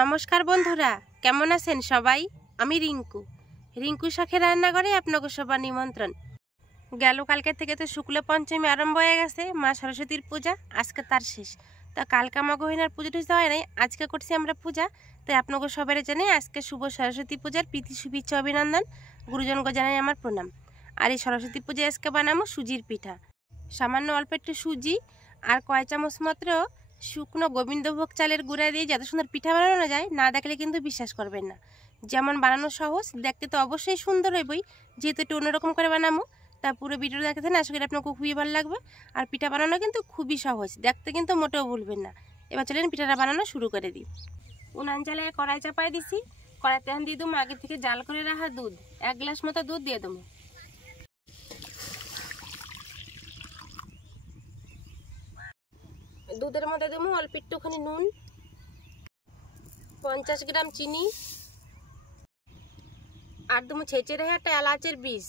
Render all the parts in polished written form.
নমস্কার বন্ধুরা, কেমন আছেন সবাই? আমি রিঙ্কু শাখের রান্নাঘরে আপনাকে সবার নিমন্ত্রণ। গেল কালকে থেকে তো শুক্ল পঞ্চমী আরম্ভ হয়ে গেছে, মা সরস্বতীর পূজা আজকে তার শেষ। তো কালকে আমাকে হইনার পুজো টুজো হয় নাই, আজকে করছি আমরা পূজা। তাই আপনাকে সবাই জানাই আজকে শুভ সরস্বতী পূজার প্রীতি শুভেচ্ছা অভিনন্দন। গুরুজনকে জানাই আমার প্রণাম। আর এই সরস্বতী পূজায় আজকে বানাবো সুজির পিঠা। সামান্য অল্প একটু সুজি আর কয় চামচ মাত্র শুকনো গোবিন্দভোগ চালের গুঁড়া দিয়ে যত সুন্দর পিঠা বানানো যায়, না দেখলে কিন্তু বিশ্বাস করবেন না। যেমন বানানো সহজ, দেখতে তো অবশ্যই সুন্দর হইবই, যেহেতু একটু অন্যরকম করে বানাবো। তা পুরো ভিডিওটা দেখতে থাকেন, আশা করি আপনাকে খুবই ভালো লাগবে। আর পিঠা বানানো কিন্তু খুবই সহজ, দেখতে কিন্তু মোটেও ভুলবেন না। এবার চলেন পিঠাটা বানানো শুরু করে দিই। উনান জ্বালায় কড়াই চাপাই দিছি, কড়াইতে দিয়ে দেবো আগে থেকে জাল করে রাখা দুধ। 1 গ্লাস মতো দুধ দিয়ে দেবো। দুধের মধ্যে দেবো অল্প একটুখানি নুন, 50 গ্রাম চিনি, আর দেবো ছেঁচে রেখে একটা এলাচের বীজ।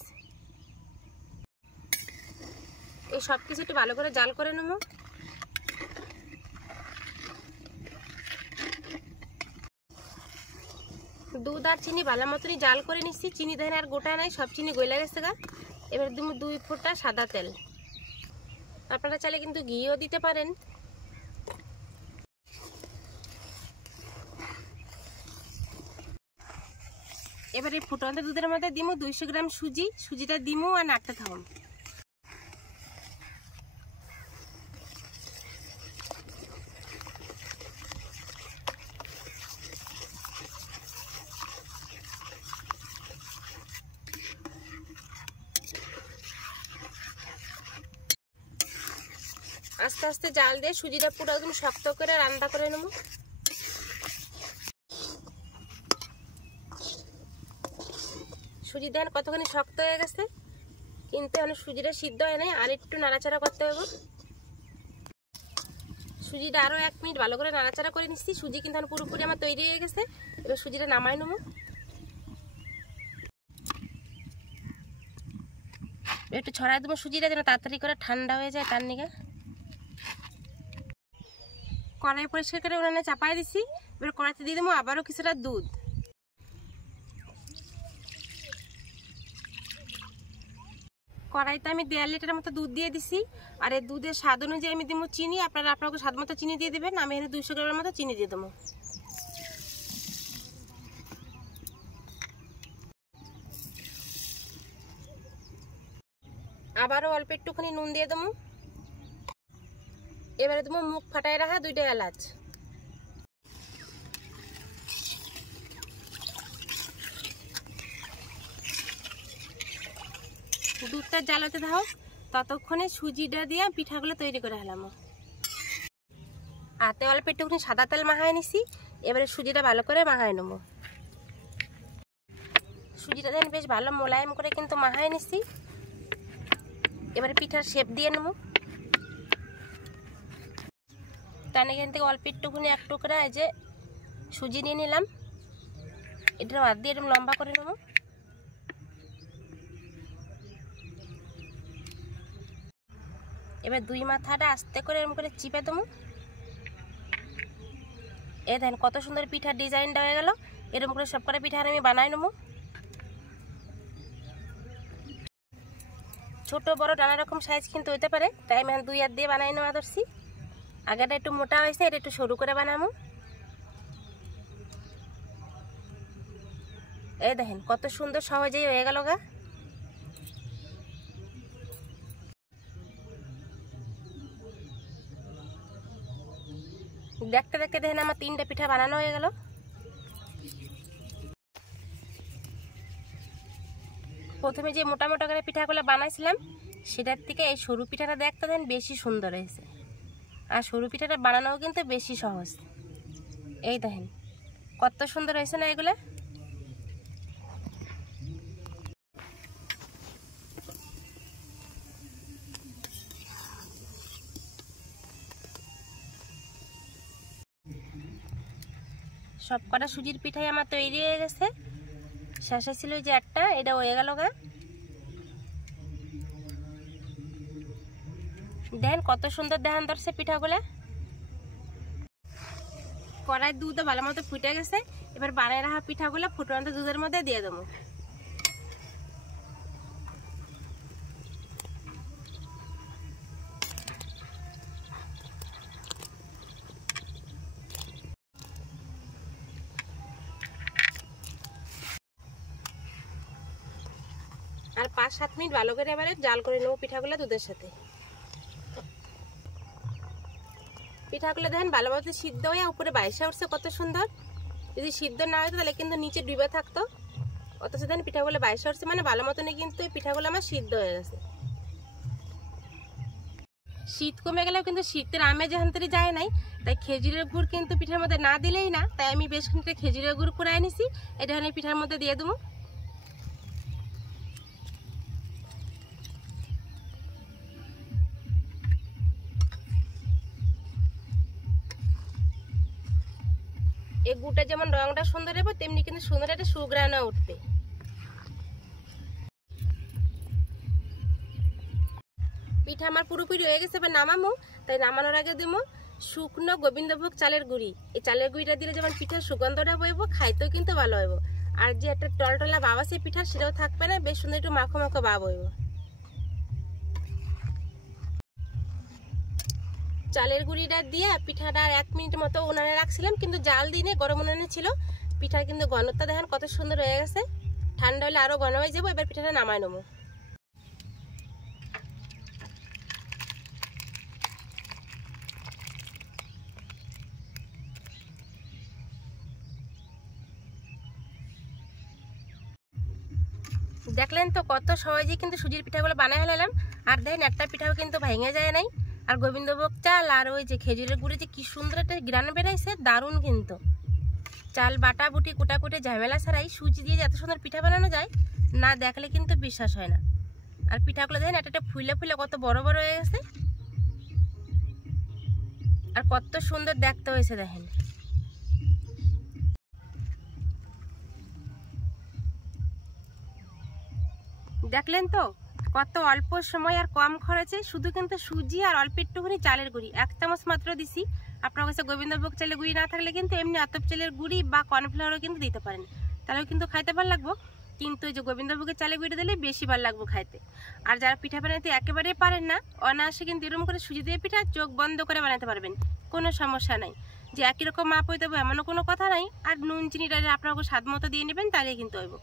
এই সব কিছু একটু ভালো করে জাল করে নেবো। দুধ আর চিনি ভালো মতনই জাল করে নিচ্ছি। চিনি দেন আর গোটা নাই, সব চিনি গলে গেছে গা। এবার দেবো 2 ফোঁটা সাদা তেল। আপনারা চাইলে কিন্তু ঘিও দিতে পারেন। এবারে ফুটন্ত দুধের মধ্যে দিমু 200 গ্রাম সুজি। সুজিটা দিমু আর নাড়তে থাকুন। আস্তে আস্তে জাল দিয়ে সুজিটা পুরো একদম শক্ত করে রান্না করে নেব। সুজি দেন কতখানি শক্ত হয়ে গেছে, কিন্তু অনেক সুজিটা সিদ্ধ হয় নাই, আর একটু নাড়াচাড়া করতে হবে। সুজিটা আরও 1 মিনিট ভালো করে নাড়াচাড়া করে নিচ্ছি। সুজি কিন্তু পুরোপুরি আমার তৈরি হয়ে গেছে। এবার সুজিটা নামাই নেব। একটু ছড়াই দেবো সুজিটা, যেন তাড়াতাড়ি করে ঠান্ডা হয়ে যায়, তার নিগে। কড়াই পরিষ্কার করে উনানে চাপাই দিছি। এবার কড়াইতে দিয়ে দেবো আবারও কিছুটা দুধ। কড়াইতে আমি 1.5 লিটারের মতো দুধ দিয়ে দিছি। আর এই দুধের স্বাদ অনুযায়ী আমি দেবো চিনি। আপনারা আপনাকে স্বাদ মতো চিনি দিয়ে দেবেন। আমি এখানে 200 গ্রামের মতো চিনি দিয়ে দেবো। আবারও অল্প একটুখানি নুন দিয়ে দেবো। এবারে দেবো মুখ ফাটায় রাখা 2টা এলাচ। দুধটা জ্বালাতে দাও, ততক্ষণে সুজিটা দিয়ে পিঠাগুলো তৈরি করে হলাম। হাতে অল্প একটুখানি সাদা তেল মাখায় নিছি। এবারে সুজিটা ভালো করে মাখায় নেবো। সুজিটা দেন বেশ ভালো মোলায়েম করে কিন্তু মাখায় নিছি। এবারে পিঠার শেপ দিয়ে নেবো। তার এখান থেকে অল্প একটুখানি 1 টুকরা এই যে সুজি নিয়ে নিলাম। এটা হাত দিয়ে এরকম লম্বা করে নেবো। এবার 2 মাথাটা আস্তে করে এরকম করে চিপে দেবো। এ দেখেন কত সুন্দর পিঠার ডিজাইনটা হয়ে গেল। এরকম করে সব করে পিঠা আমি বানাই নেবো। ছোট বড় নানা রকম সাইজ কিন্তু হইতে পারে, তাই আমি 2 হাত দিয়ে বানাই নেওয়া ধরছি। আগেটা একটু মোটা হয়েছে, এটা একটু সরু করে বানাবো। এই দেখেন কত সুন্দর সহজেই হয়ে গেল গা। দেখতে দেখতে দেখেন আমার 3টা পিঠা বানানো হয়ে গেল। প্রথমে যে মোটা মোটা করে পিঠাগুলো বানাইছিলাম, সেটার থেকে এই সরু পিঠাটা দেখতে দেন বেশি সুন্দর হয়েছে। আর সরু পিঠাটা বানানোও কিন্তু বেশি সহজ। এই দেখেন কত সুন্দর হয়েছে না এগুলো। সব কটা সুজির পিঠাই আমার তৈরি হয়ে গেছে। শেষে ছিল যে একটা, এটা হয়ে গেল গা। দেখেন কত সুন্দর দেখান ধরছে পিঠাগুলা। কড়াই দুধ ভালো মতো ফুটে গেছে, এবার বানিয়ে রাখা পিঠাগুলো ফুটন্ত দুধের মধ্যে দিয়ে দেবো। আর 5-7 মিনিট ভালো করে এবারে জাল করে নেবো পিঠাগুলো দুধের সাথে। পিঠাগুলো দেখেন ভালো মতো সিদ্ধ হয়ে উপরে বাইসা উঠছে কত সুন্দর। যদি সিদ্ধ না হতো তাহলে কিন্তু নিচে ডুবে থাকতো, অথচ দেখেন পিঠাগুলো বাইসা উঠছে মানে ভালো মতনই কিন্তু এই পিঠাগুলো আমার সিদ্ধ হয়ে গেছে। শীত কমে গেলেও কিন্তু শীতের আমেজ যেখান থেকে যায় নাই, তাই খেজুরের গুড় কিন্তু পিঠার মধ্যে না দিলেই না, তাই আমি বেশ খানিকটা খেজুরের গুড় করে এনেছি, এটা আমি পিঠার মধ্যে দিয়ে দেবো। এই গুড়টা যেমন রংটা সুন্দর হবে তেমনি কিন্তু সুন্দর একটা সুঘ্রাণ উঠবে। পিঠা আমার পুরোপুরি হয়ে গেছে, এবার নামামো। তাই নামানোর আগে দেবো শুকনো গোবিন্দভোগ চালের গুঁড়ি। এই চালের গুঁড়িটা দিলে যেমন পিঠার সুগন্ধটা বইব, খাইতেও কিন্তু ভালো হইব। আর যে একটা টলটলা ভাব আছে পিঠার, সেটাও থাকবে না, বেশ সুন্দর একটু মাখো মাখো ভাব হইব। চালের গুঁড়িটা দিয়ে পিঠাটা 1 মিনিট মতো উনানে রাখছিলাম, কিন্তু জাল দিনে গরম উনানে ছিল। পিঠার কিন্তু ঘনত্বটা দেখেন কত সুন্দর হয়ে গেছে, ঠান্ডা হলে আরো ঘন হয়ে যাবো। এবার পিঠাটা নামাই নেবো। দেখলেন তো কত সহজেই কিন্তু সুজির পিঠাগুলো বানাই ফেলাম। আর দেখেন একটা পিঠাও কিন্তু ভেঙে যায় নাই। আর গোবিন্দভোগ চাল আর ওই যে খেজুরের গুঁড়ি যে কি সুন্দর একটা গ্রান বেরাইছে, দারুণ কিন্তু। চাল বাটা বুটি কুটাকুটি ঝামেলা ছাড়াই সুজি দিয়ে এত সুন্দর পিঠা বানানো যায়, না দেখলে কিন্তু বিশ্বাস হয় না। আর পিঠাগুলো দেখেন একটা ফুলে ফুলে কত বড় বড় হয়ে গেছে, আর কত সুন্দর দেখতে হয়েছে দেখেন। দেখলেন তো কত অল্প সময় আর কম খরচে, শুধু কিন্তু সুজি আর অল্প একটুখানি চালের গুঁড়ি 1 চামচ মাত্র দিছি। আপনার কাছে গোবিন্দভোগ চালের গুঁড়ি না থাকলে কিন্তু এমনি আতপ চালের গুঁড়ি বা কর্নফ্লাওয়ারও কিন্তু দিতে পারেন, তাহলেও কিন্তু খাইতে ভালো লাগবো। কিন্তু এই যে গোবিন্দভোগের চালের গুঁড়িটা দিলে বেশি ভালো লাগবো খাইতে। আর যারা পিঠা বানাতে একেবারেই পারেন না, অনায়াসে কিন্তু এরকম করে সুজি দিয়ে পিঠা চোখ বন্ধ করে বানাতে পারবেন, কোনো সমস্যা নাই। যে একই রকম মাপ হইতে হবে এমনও কোনো কথা নাই। আর নুন চিনিটা আপনার স্বাদ মতো দিয়ে নেবেন, তাহলেই কিন্তু হইব।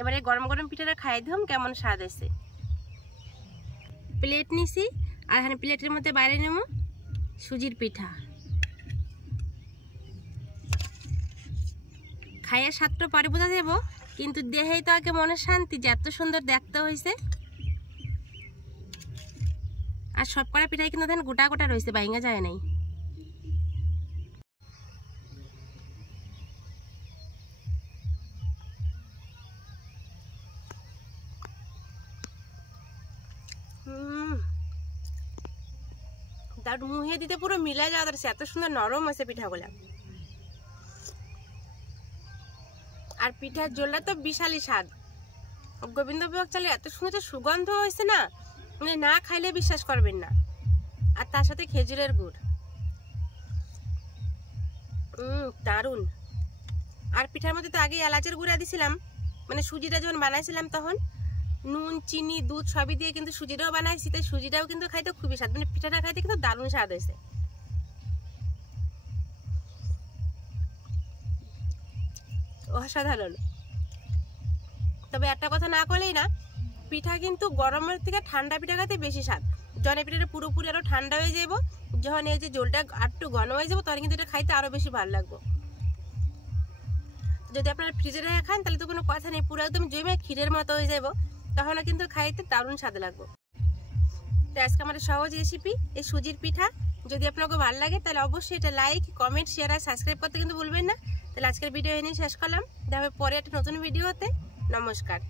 এবারে গরম গরম পিঠাটা খাই দিলাম কেমন স্বাদ এসে। প্লেট নিছি, আর এখানে প্লেটের মধ্যে বাইরে নেব সুজির পিঠা। খাইয়ে স্বাদটা পরে বোঝা যাব, কিন্তু দেহেই তো আগে মনে শান্তি যে এত সুন্দর দেখতে হয়েছে। আর সব কটা পিঠাই কিন্তু দেখেন গোটা গোটা রয়েছে, ভাঙা যায় নাই। তার মুহে দিতে পুরো মিলা যাওয়া যাচ্ছে, এত সুন্দর নরম আছে পিঠাগুলা। আর পিঠার জলটা তো বিশালই স্বাদ। গোবিন্দভোগ চালে এত সুন্দর সুগন্ধ হয়েছে না, মানে না খাইলে বিশ্বাস করবেন না। আর তার সাথে খেজুরের গুড়, দারুণ। আর পিঠার মধ্যে তো আগে এলাচের গুঁড়া দিছিলাম, মানে সুজিটা যখন বানাইছিলাম তখন নুন চিনি দুধ সবই দিয়ে কিন্তু সুজিটাও বানাইছি, তাই সুজিটাও কিন্তু খাইতে খুবই স্বাদ, মানে পিঠাটা খাইতে কিন্তু দারুণ স্বাদ হয়েছে। অসাধারণ। তবে একটা কথা না করলেই না, পিঠা কিন্তু গরমের থেকে ঠান্ডা পিঠা খাইতে বেশি স্বাদ। যখন এই পিঠাটা পুরোপুরি আরো ঠান্ডা হয়ে যাব, যখন এই যে জলটা একটু ঘন হয়ে যাবো, তখন কিন্তু এটা খাইতে আরো বেশি ভালো লাগবে। যদি আপনারা ফ্রিজে রেখে খান তাহলে তো কোনো কথা নেই, পুরো একদম জমে ক্ষীরের মতো হয়ে যাবো, তখন কিন্তু খাইতে দারুণ স্বাদ লাগবে। তো আজকে আমাদের সহজ রেসিপি এই সুজির পিঠা, যদি আপনাকে ভালো লাগে তাহলে অবশ্যই এটা লাইক কমেন্ট শেয়ার আর সাবস্ক্রাইব করতে কিন্তু ভুলবেন না। তাহলে আজকের ভিডিও এনে শেষ করলাম, দেখা হবে পরে একটা নতুন ভিডিওতে। নমস্কার।